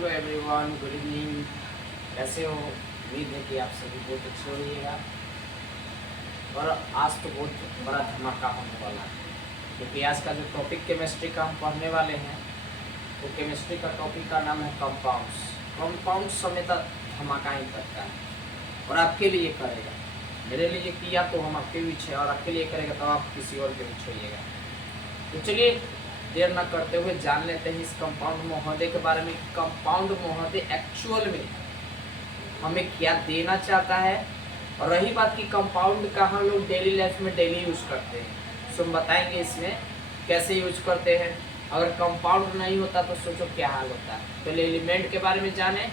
Hello everyone, good evening. कैसे हो? उम्मीद है कि आप सभी बहुत अच्छे होइएगा। और आज तो बहुत बड़ा धमाका होने वाला है, क्योंकि आज का जो टॉपिक केमिस्ट्री का हम पढ़ने वाले हैं, वो केमिस्ट्री का टॉपिक का नाम है कंपाउंड्स। कंपाउंड्स हमेशा धमाका ही करता है और आपके लिए करेगा। मेरे लिए किया तो हम आपके पीछे, और आपके लिए करेगा तो आप किसी और के पीछे होइएगा। तो चलिए देर न करते हुए जान लेते हैं इस कंपाउंड महोदय के बारे में। कंपाउंड महोदय एक्चुअल में हमें क्या देना चाहता है, और रही बात की कंपाउंड का हम लोग डेली लाइफ में डेली यूज करते हैं, सो हम बताएंगे इसमें कैसे यूज करते हैं। अगर कंपाउंड नहीं होता तो सोचो क्या हाल होता है। पहले एलिमेंट के बारे में जाने,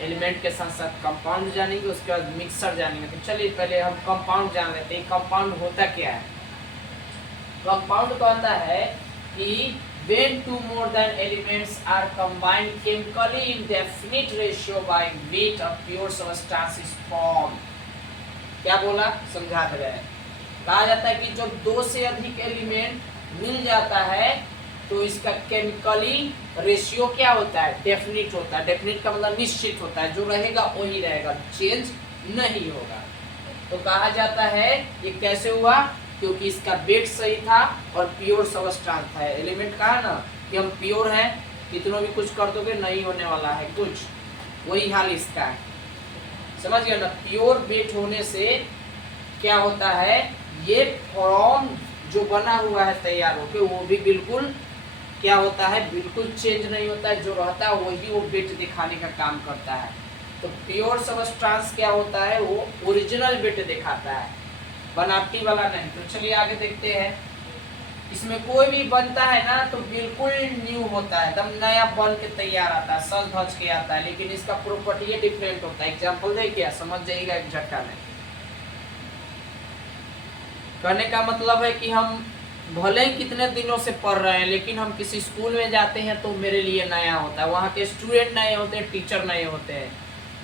एलिमेंट के साथ साथ कंपाउंड जानेंगे, उसके बाद मिक्सर जानेंगे। तो चलिए पहले हम कंपाउंड जान लेते हैं। कंपाउंड होता क्या है? कंपाउंड कहता है कि when two more than elements are combined chemically in definite ratio by weight of pure substance is formed। क्या बोला? समझा दे रहे हैं। कहा जाता है कि जब दो से अधिक एलिमेंट मिल जाता है तो इसका केमिकली रेशियो क्या होता है? डेफिनिट होता है। डेफिनिट का मतलब निश्चित होता है, जो रहेगा वही रहेगा, चेंज नहीं होगा। तो कहा जाता है ये कैसे हुआ? क्योंकि इसका वेट सही था और प्योर सबस्टांस था। एलिमेंट कहा ना कि हम प्योर हैं, कितना भी कुछ कर दोगे नहीं होने वाला है कुछ, वही हाल इसका है। समझ गया ना? प्योर वेट होने से क्या होता है, ये फॉर्म जो बना हुआ है तैयार होके, वो भी बिल्कुल क्या होता है, बिल्कुल चेंज नहीं होता है। जो रहता है वही वो वेट दिखाने का काम करता है। तो प्योर सबस्टांस क्या होता है, वो ओरिजिनल वेट दिखाता है, बनावटी वाला नहीं। तो चलिए आगे देखते हैं। इसमें कोई भी बनता है ना तो बिल्कुल न्यू होता है, एकदम नया बन के तैयार आता है, सज धज के आता है, लेकिन इसका प्रॉपर्टी डिफरेंट होता है। एग्जांपल दे क्या समझ जाइएगा एक झटका में। कहने का मतलब है कि हम भले ही कितने दिनों से पढ़ रहे हैं, लेकिन हम किसी स्कूल में जाते हैं तो मेरे लिए नया होता है। वहाँ के स्टूडेंट नए होते हैं, टीचर नए होते हैं,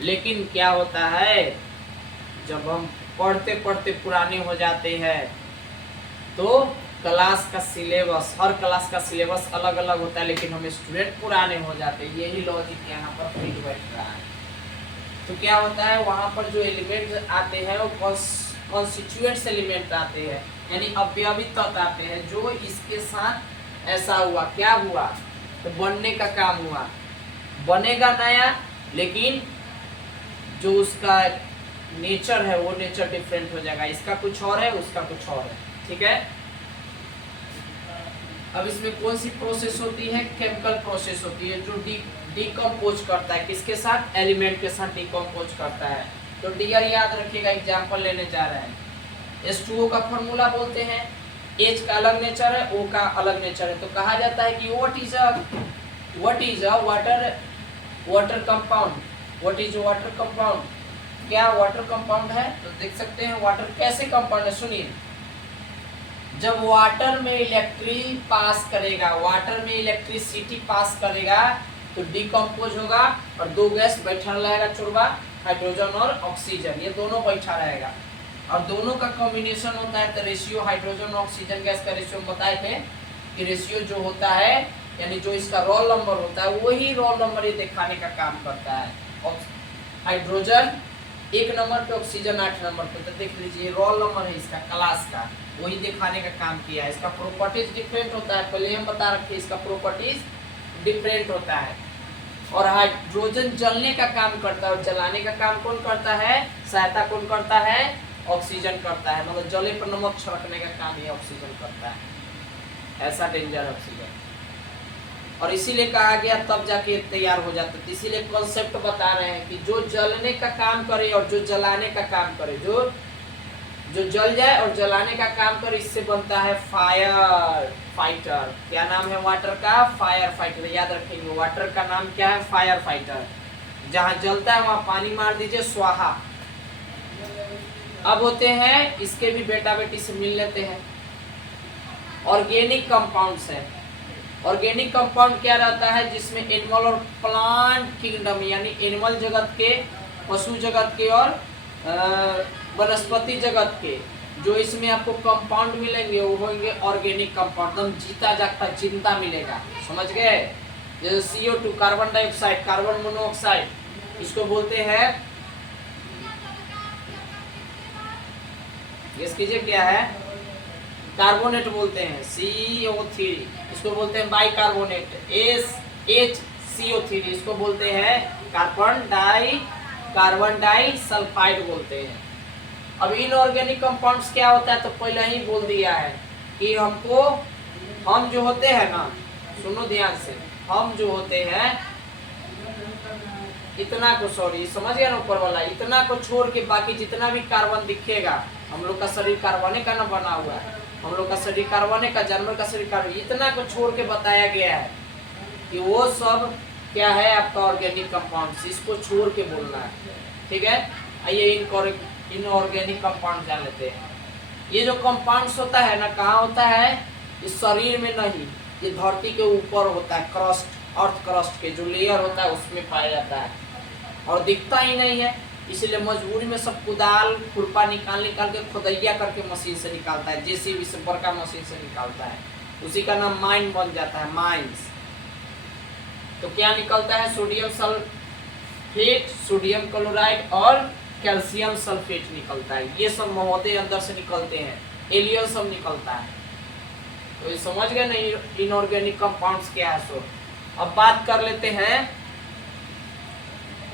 लेकिन क्या होता है, जब हम पढ़ते पढ़ते पुराने हो जाते हैं तो क्लास का सिलेबस, हर क्लास का सिलेबस अलग अलग होता है, लेकिन हम स्टूडेंट पुराने हो जाते हैं। यही लॉजिक यहाँ पर फिट बैठ रहा है। तो क्या होता है, वहाँ पर जो एलिमेंट आते हैं वो कॉन्स्टिट्यूएंट्स एलिमेंट आते हैं, यानी अवयवी तत्व आते हैं। जो इसके साथ ऐसा हुआ, क्या हुआ, तो बनने का काम हुआ, बनेगा नया, लेकिन जो उसका नेचर है वो नेचर डिफरेंट हो जाएगा। इसका कुछ और है, उसका कुछ और है। ठीक है। अब इसमें कौन सी प्रोसेस होती है? केमिकल प्रोसेस होती है, जो डिकम्पोज करता है। किसके साथ? एलिमेंट के साथ डिकम्पोज करता है। तो डियर याद रखिएगा, एग्जांपल लेने जा रहे हैं। H2O का फॉर्मूला बोलते हैं, H का अलग नेचर है, O का अलग नेचर है। तो कहा जाता है कि what is a water compound. What is water compound? क्या वाटर कंपाउंड है? तो देख सकते हैं वाटर कैसे कंपाउंड है। सुनिए, जब वाटर में इलेक्ट्रिक पास करेगा, वाटर में इलेक्ट्रिसिटी पास करेगा तो डिकम्पोज होगा, और दो गैस बैठा रहेगा चुड़वा, हाइड्रोजन और ऑक्सीजन, ये दोनों बैठा रहेगा, और दोनों का कॉम्बिनेशन होता है। तो रेशियो हाइड्रोजन ऑक्सीजन गैस का रेशियो बताए थे कि रेशियो जो होता है, यानी जो इसका रोल नंबर होता है, वही रोल नंबर ये दिखाने का काम करता है। हाइड्रोजन 1 नंबर पे, ऑक्सीजन 8 नंबर पे। तो देख लीजिए रोल नंबर है इसका, क्लास का, वही दिखाने का काम किया है। इसका प्रॉपर्टीज डिफरेंट होता है, पहले हम बता रखे, इसका प्रॉपर्टीज डिफरेंट होता है। और हाइड्रोजन जलने का काम करता है, और जलाने का काम कौन करता है? सहायता कौन करता है? ऑक्सीजन करता है। मतलब जले पर नमक छिड़कने का काम ये ऑक्सीजन करता है। ऐसा डेंजर ऑक्सीजन, और इसीलिए कहा गया तब जाके तैयार हो जाता है। इसीलिए कॉन्सेप्ट बता रहे हैं कि जो जलने का काम करे और जो जलाने का काम करे, जो जल जाए और जलाने का काम करे, इससे बनता है फायर फाइटर। क्या नाम है वाटर का? Fire fighter. याद रखेंगे, वाटर का नाम क्या है? Fire fighter. जहाँ जलता है वहाँ पानी मार दीजिए, स्वाहा। अब होते हैं, इसके भी बेटा बेटी से मिल लेते हैं, ऑर्गेनिक कंपाउंड्स है। ऑर्गेनिक कंपाउंड क्या रहता है? जिसमें एनिमल और प्लांट किंगडम, यानी एनिमल जगत के, पशु जगत के और वनस्पति जगत के, जो इसमें आपको कंपाउंड मिलेंगे वो होंगे ऑर्गेनिक कंपाउंड। एकदम जीता जागता जिंदा मिलेगा। समझ गए? जैसे CO2 carbon dioxide, carbon monoxide, इसको बोलते हैं, गेस कीजिए क्या है, कार्बोनेट बोलते हैं, CO3, इसको बोलते हैं बाइकार्बोनेट, HCO3, इसको बोलते हैं कार्बन डाई सल्फाइड बोलते हैं। अब इनऑर्गेनिक कंपाउंड्स क्या होता है तो पहले ही बोल दिया है कि हम जो होते हैं ना, सुनो ध्यान से, हम जो होते हैं इतना को, सॉरी समझ गया ना ऊपर वाला, इतना को छोड़ के बाकी जितना भी कार्बन दिखेगा, हम लोग का शरीर कार्बन का ना बना हुआ है, हम लोग का शरीर कार्बन का, जानवर का शरीर कार्बन, इतना को छोड़ के बताया गया है कि वो सब क्या है आपका ऑर्गेनिक कंपाउंड्स, इसको छोड़ के बोलना है, ठीक है। आइए इनऑर्गेनिक कंपाउंड जान लेते हैं। ये जो कंपाउंड्स होता है ना, कहाँ होता है, इस शरीर में नहीं, ये धरती के ऊपर होता है, क्रस्ट, अर्थ क्रस्ट के जो लेयर होता है उसमें पाया जाता है, और दिखता ही नहीं है, इसलिए मजबूरी में सब कुदाल खुरपा निकाल के खुदैया करके मशीन से निकालता है, JCB से बड़का मशीन से निकालता है, उसी का नाम माइन बन जाता है, माइंस। तो क्या निकलता है, सोडियम सल्फेट, सोडियम क्लोराइड और कैल्शियम सल्फेट निकलता है, ये सब महोदय अंदर से निकलते हैं, एलियन सब निकलता है। तो ये समझ गए नहीं इनऑर्गेनिक कंपाउंड्स क्या है। सो अब बात कर लेते हैं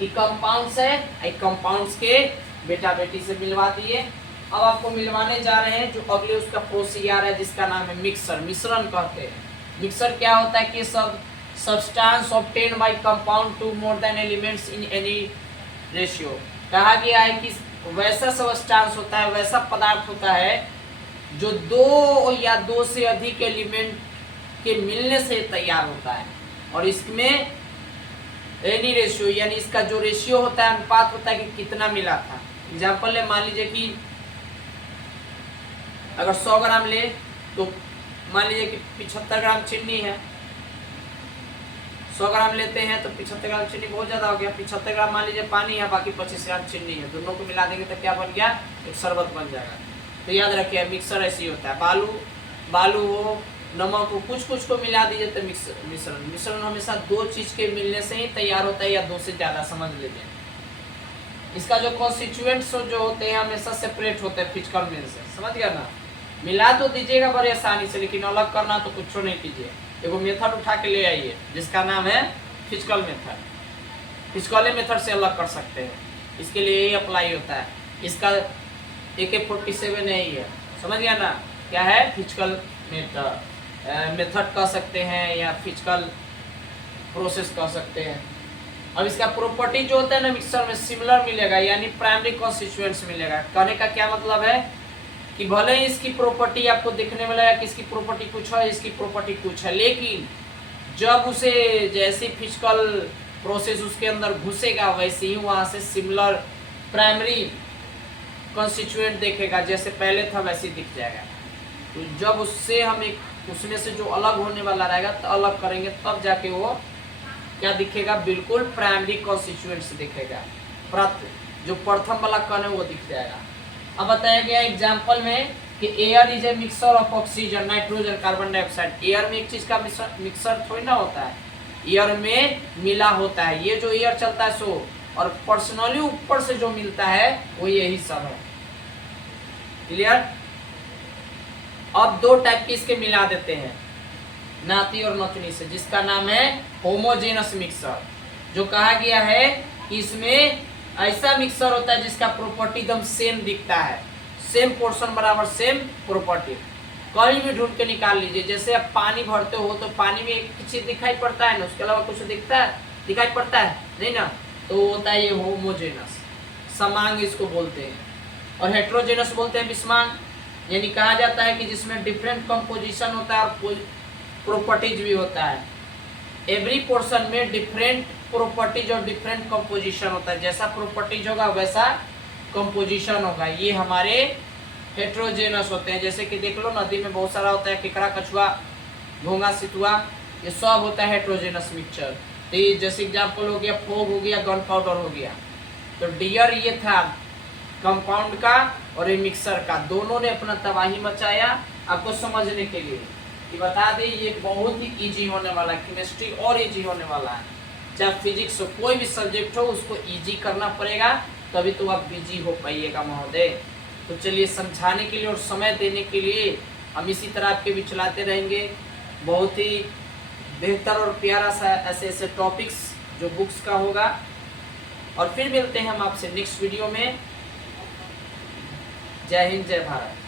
कंपाउंड्स है, कंपाउंड्स के बेटा बेटी से मिलवा दिए। अब आपको मिलवाने जा रहे हैं जो अगले उसका प्रोसीजर है, जिसका नाम है मिक्सर, मिश्रण कहते हैं। मिक्सर क्या होता है कि सब substance obtain by compound two more than elements in any ratio. कहा गया है कि वैसा सब्सटेंस होता है, वैसा पदार्थ होता है जो दो या दो से अधिक एलिमेंट के मिलने से तैयार होता है, और इसमें एनी रेशियो यानी इसका जो रेशियो होता है, अनुपात होता है कि कितना मिला था। एग्जाम्पल ले, मान लीजिए कि अगर 100 ग्राम ले तो मान लीजिए कि 75 ग्राम चीनी है, 100 ग्राम लेते हैं तो 75 ग्राम चीनी बहुत ज़्यादा हो गया, 75 ग्राम मान लीजिए पानी है, बाकी 25 ग्राम चीनी है, दोनों को मिला देंगे तो क्या बन गया, एक शरबत बन जाएगा। तो याद रखिए मिक्सर ऐसे ही होता है, बालू हो, नमक हो, कुछ को मिला दीजिए तो मिश्रण हमेशा दो चीज़ के मिलने से ही तैयार होता है, या दो से ज़्यादा, समझ लीजिए। इसका जो कॉन्स्टिट्यूएंट्स जो होते हैं हमेशा सेपरेट होते हैं फिजिकल मीन से, समझ गया ना। मिला तो दीजिएगा बड़े आसानी से, लेकिन अलग करना तो कुछ नहीं कीजिए। एगो मेथड उठा के ले आइए जिसका नाम है फिजिकल मेथड, फिजिकल मेथड से अलग कर सकते हैं, इसके लिए यही अप्लाई होता है। इसका AK-47 नहीं है, समझ गया ना, क्या है, फिजिकल मेथड कह सकते हैं या फिजिकल प्रोसेस कह सकते हैं। अब इसका प्रॉपर्टी जो होता है ना मिक्सर में सिमिलर मिलेगा, यानी प्राइमरी कॉन्स्टिट्यूएंट्स मिलेगा। कहने का क्या मतलब है कि भले ही इसकी प्रॉपर्टी आपको देखने में लगेगा कि इसकी प्रॉपर्टी कुछ है, इसकी प्रॉपर्टी कुछ है, लेकिन जब उसे जैसे फिजिकल प्रोसेस उसके अंदर घुसेगा वैसे ही वहाँ से सिमिलर प्राइमरी कॉन्स्टिट्यूएंट देखेगा, जैसे पहले था वैसे दिख जाएगा। तो जब उससे हम उसमें से जो अलग होने वाला रहेगा तो अलग करेंगे, तब जाके वो क्या दिखेगा, बिल्कुल प्राइमरी कॉन्स्टिट्यूएंट्स दिखेगा, जो प्रथम वाला कण है वो दिख जाएगा। अब बताया गया एग्जाम्पल में कि air is a mixer of oxygen, nitrogen, carbon dioxide. Air में एक चीज का मिक्सर थोड़ी ना होता है, एयर में मिला होता है, ये जो एयर चलता है सो, और पर्सनली ऊपर से जो मिलता है वो यही सब है। क्लियर। अब दो टाइप के इसके मिला देते हैं, नाती और नतनी से, जिसका नाम है होमोजेनस मिक्सर। जो कहा गया है कि इसमें ऐसा मिक्सर होता है जिसका प्रॉपर्टी एकदम सेम दिखता है, सेम पोर्शन बराबर सेम प्रॉपर्टी, कहीं भी ढूंढ के निकाल लीजिए। जैसे आप पानी भरते हो तो पानी में एक चीज दिखाई पड़ता है ना, उसके अलावा कुछ दिखाई पड़ता है नहीं ना, तो होता है ये होमोजेनस, समांग इसको बोलते हैं। और हेट्रोजेनस बोलते हैं विषमांग, यानी कहा जाता है कि जिसमें डिफरेंट कंपोजिशन होता है और प्रॉपर्टीज भी होता है। एवरी पोर्शन में डिफरेंट प्रॉपर्टीज और डिफरेंट कंपोजिशन होता है, जैसा प्रॉपर्टीज होगा वैसा कंपोजिशन होगा। ये हमारे हेट्रोजेनस होते हैं। जैसे कि देख लो नदी में बहुत सारा होता है, केकड़ा, कछुआ, घोंगा, सितुआ, ये सब होता है हेट्रोजेनस मिक्सचर। तो ये जैसे एग्जाम्पल हो गया फोग हो गया, गन पाउडर हो गया। तो डियर ये था कंपाउंड का और ये मिक्सर का, दोनों ने अपना तबाही मचाया आपको समझने के लिए। कि बता दें ये बहुत ही इजी होने वाला है, केमिस्ट्री और इजी होने वाला है। चाहे फिजिक्स हो, कोई भी सब्जेक्ट हो, उसको इजी करना पड़ेगा, तभी तो आप बिजी हो पाइएगा महोदय। तो चलिए, समझाने के लिए और समय देने के लिए हम इसी तरह आपके भी चलाते रहेंगे, बहुत ही बेहतर और प्यारा सा ऐसे ऐसे टॉपिक्स जो बुक्स का होगा। और फिर मिलते हैं हम आपसे नेक्स्ट वीडियो में। जय हिंद, जय भारत।